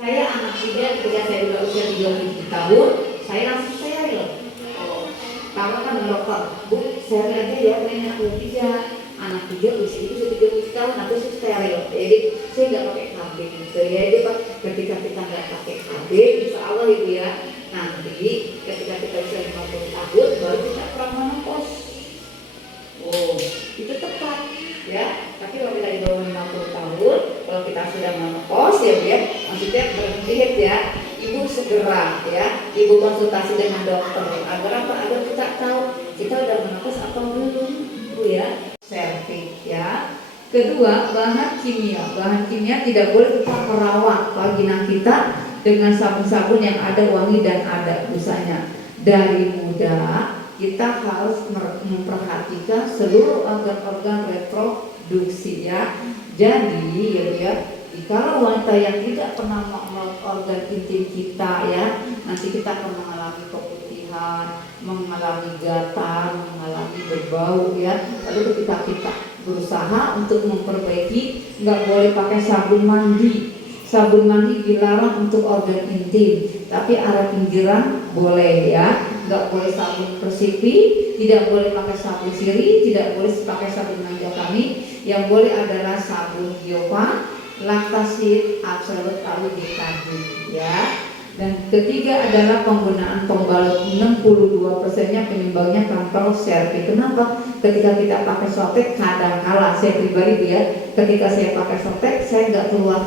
Saya anak tiga, ketika saya udah usia 37 tahun, saya langsung steril. Kalau kan dokter, Bu, steril aja ya, anak tiga, anak tiga usia itu sudah 37 tahun, aku steril. Jadi saya nggak pakai KB gitu ya. Jadi ketika kita nggak pakai KB, insya Allah ibu ya, nanti ketika kita usia 50 tahun, baru kita menopause. Oh, itu tepat ya. Tapi kalau kita di bawah 50 tahun, kalau kita sudah menopause ya, maksudnya berhenti ya, ibu segera ya, ibu konsultasi dengan dokter agar apa? Agar kita tahu kita udah menopause atau belum, bu ya. Serviks ya. Kedua, bahan kimia. Bahan kimia tidak boleh kita merawat vagina kita dengan sabun-sabun yang ada wangi dan ada busanya. Dari muda kita harus memperhatikan seluruh organ-organ reproduksi ya. Jadi ya, kalau wanita yang tidak pernah merawat organ intim kita ya, nanti kita akan mengalami keputihan, mengalami gatal, mengalami berbau ya. Lalu ketika kita berusaha untuk memperbaiki, nggak boleh pakai sabun mandi. Sabun mandi dilarang untuk organ intim, tapi area pinggiran boleh ya. Nggak boleh sabun persipi, tidak boleh pakai sabun sirih, tidak boleh pakai sabun manja kami. Yang boleh adalah sabun Giova, Lactasit, Absolut, lalu Dekadin ya. Dan ketiga adalah penggunaan pembalut, 62%-nya penyumbangnya kanker serviks. Kenapa? Ketika kita pakai softtek, kadang-kala saya pribadi ya, ketika saya pakai softtek saya nggak keluar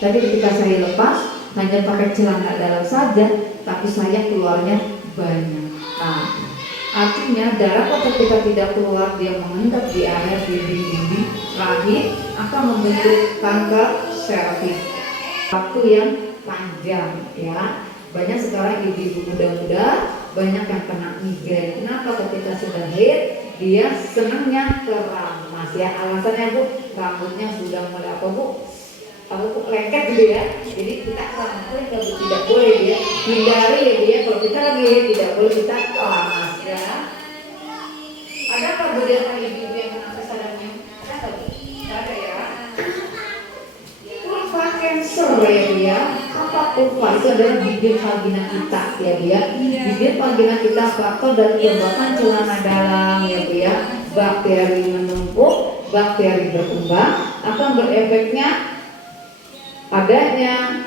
tapi ketika saya lepas hanya pakai celana dalam saja, tapi saya keluarnya banyak. Nah, artinya darah ketika tidak keluar, dia mengendap di area dinding-dinding rahim, akan membentuk kanker serviks. Waktu yang panjang ya. Banyak sekarang ibu-ibu muda-muda banyak yang kena migrain. Kenapa? Ketika sudah haid dia senangnya keramas ya. Alasannya bu, rambutnya sudah mulai apa bu? Aku lengket gitu ya. Jadi kita kalau tidak boleh ya, hindari ya dia. Kalau kita lagi tidak boleh kita keramas ya. Ada apa budaya ibu-ibu yang kena kesadannya? Ada bu? Ada ya. Vulva cancer ya. Apa vulva? Itu adalah bibir vagina kita ya dia. Bibir vagina kita faktor dari kelembapan celana dalam ya bu ya. Bakteri menumpuk, bakteri berkembang, akan berefeknya adanya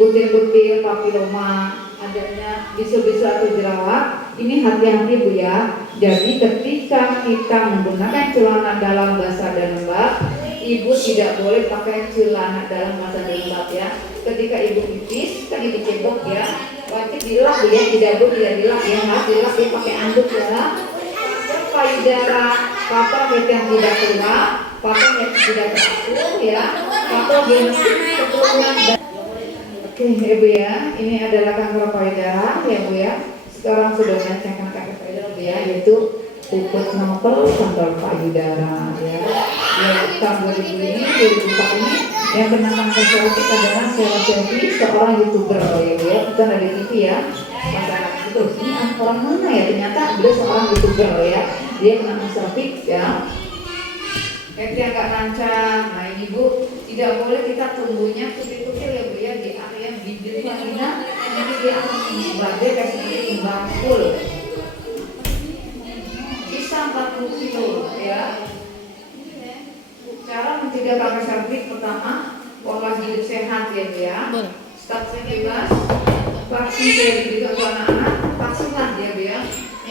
butir-butir papiloma, adanya bisul-bisul atau jerawat. Ini hati-hati bu ya. Jadi ketika kita menggunakan celana dalam basah dan lembab, ibu tidak boleh pakai celana dalam basah dan lembab ya. Ketika ibu pipis, kan ibu cebok ya, wajib dilap ya, tidak boleh tidak dilap ya, harus dilap ya pakai anduk ya. Payudara, papa yang tidak keluar, papa yang tidak teratur ya, papa genetik keturunan. Oke ibu ya, ini adalah kanker payudara ya bu ya. Sekarang sudah banyak kanker payudara bu ya, yaitu puput nopel kanker payudara ya. Yang tahun 2000 ini, 2004 ini yang kena kanker serviks adalah Selvi, seorang youtuber ya bu ya, bukan dari TV ya. Masyarakat itu, ini orang mana ya? Ternyata beliau seorang youtuber ya. Dia kena kanker serviks ya. Yang agak rancang. Nah ini bu, tidak boleh kita tumbuhnya putih-putih ya bu ya, di area bibir vagina. Nanti dia akan membadai kayak seperti kembang full. Bisa 40 kilo ya. Cara mencegah kanker serviks pertama, pola hidup sehat ya bu ya. Start bebas, vaksin dari juga untuk anak-anak, vaksin lah ya bu ya.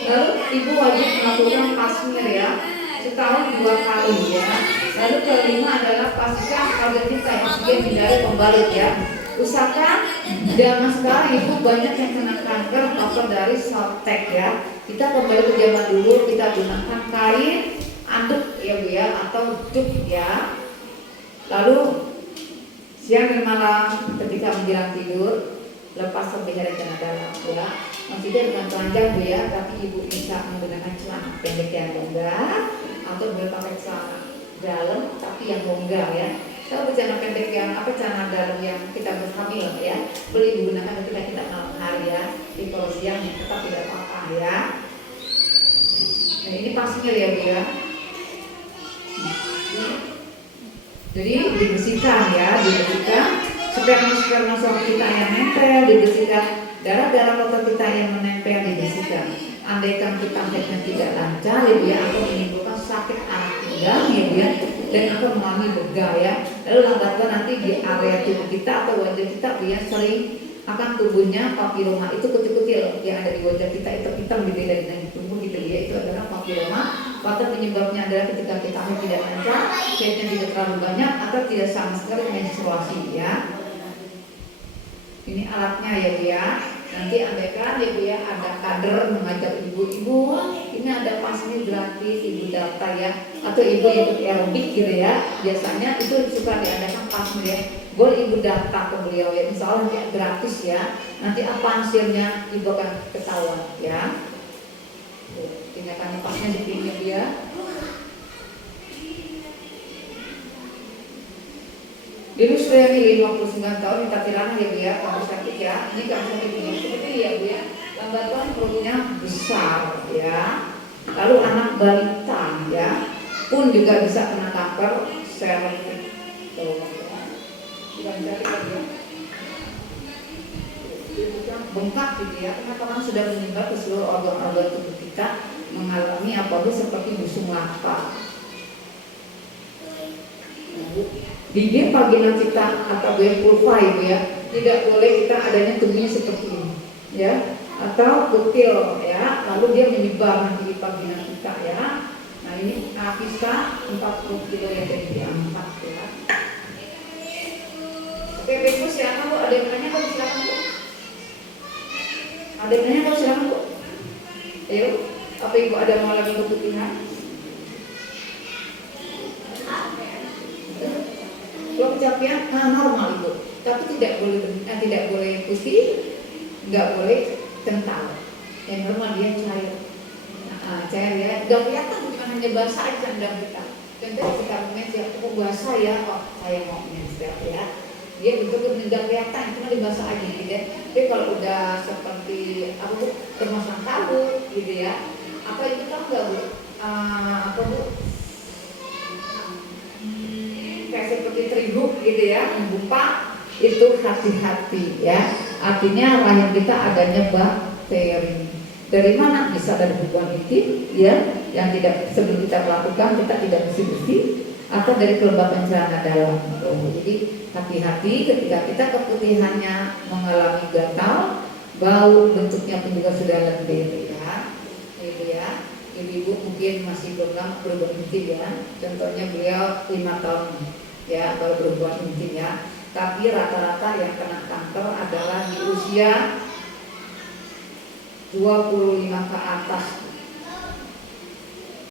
Lalu ibu wajib melakukan pasmir ya, setahun 2 kali ya. Lalu kelima adalah pastikan agar kita yang hindari pembalut ya. Usahakan zaman sekarang ibu banyak yang kena kanker faktor dari softtek ya. Kita kembali ke zaman dulu, kita gunakan kain anduk ya bu ya, atau duk ya. Lalu siang dan malam ketika menjelang tidur lepas sampai dari celana dalam ya. Tidak dengan telanjang bu ya, tapi ibu bisa menggunakan celana pendek yang longgar atau boleh pakai celana dalam tapi yang longgar ya. Kalau celana pendek yang celana dalam yang kita berhamil ya, boleh digunakan ketika kita malam hari ya. Di kalau siang yang tetap tidak apa-apa ya. Nah ini pasnya ya bu ya. Jadi dibersihkan ya, dibersihkan. sperma suami kita yang nempel dibersihkan, darah-darah kotor kita yang menempel dibersihkan. Andaikan kita haidnya tidak lancar ya Bu ya, akan menimbulkan sakit anak pinggang ya Bu ya, dan akan mengalami bergaya. Lalu lambat nanti di area tubuh kita atau wajah kita Bu ya, sering akan tumbuhnya papiloma. Itu kecil-kecil yang ada di wajah kita, hitam-hitam gitu dari yang tumbuh gitu ya, itu adalah papiloma. Faktor penyebabnya adalah ketika kita haid tidak lancar, haidnya tidak terlalu banyak atau tidak sama sekali menstruasi ya. Ini alatnya ya Bu ya. Nanti andaikan ya Bu ya ada kader mengajak ibu-ibu, ini ada pasnya gratis ibu data ya, atau ibu ikut aerobik gitu ya. Biasanya itu suka diadakan pasnya ya. Boleh ibu data ke beliau ya, insya Allah nanti gratis ya. Nanti apa hasilnya ibu akan ketahuan ya. Tindakan pasnya seperti ini ya. Dulu sudah 59 tahun minta tirana ya Bu ya, kamu sakit ya. Ini kamu sakit ini seperti ya Bu ya. Lambatan perutnya besar ya. Lalu anak balita ya pun juga bisa kena kanker cervix. Bengkak gitu ya. Kenapa kan sudah menyebar ke seluruh organ-organ tubuh kita, mengalami apa-apa seperti busung lapar. Bibir vagina kita atau vulva ibu ya, tidak boleh kita adanya tubuhnya seperti ini ya, atau kutil ya, lalu dia menyebar nanti di vagina kita ya. Nah ini bisa 40 kilo yang diangkat ya. Oke ibu silakan Bu, ada yang nanya Bu, silakan Bu. Ada yang nanya Bu, silakan Bu. Ayo, apa ibu ada mau lagi keputihan? Kalau kecapean normal itu, tapi tidak boleh putih, nggak boleh kental. Yang normal dia cair, cair ya. Nggak kelihatan bukan hanya basah aja anda kita. Contoh kita mengenai kok basah ya, oh saya mau menstruasi ya. Dia betul-betul nggak kelihatan, cuma dibasah aja gitu ya. Tapi kalau udah seperti apa Bu, termasuk tahu gitu ya. Apa itu tahu nggak Bu? Apa Bu? Kayak seperti terigu gitu ya, membuka itu hati-hati ya. Artinya rahim kita adanya bakteri. Dari mana? Bisa dari hubungan intim ya, yang tidak sebelum kita melakukan kita tidak bersih-bersih, atau dari kelembapan celana dalam. Jadi hati-hati ketika kita keputihannya mengalami gatal, bau, bentuknya pun juga sudah lendir ya. Itu ya. Ibu-ibu mungkin masih belum berhubungan intim ya. Contohnya beliau 5 tahun ya baru berhubungan intim ya. Tapi rata-rata yang kena kanker adalah di usia 25 ke atas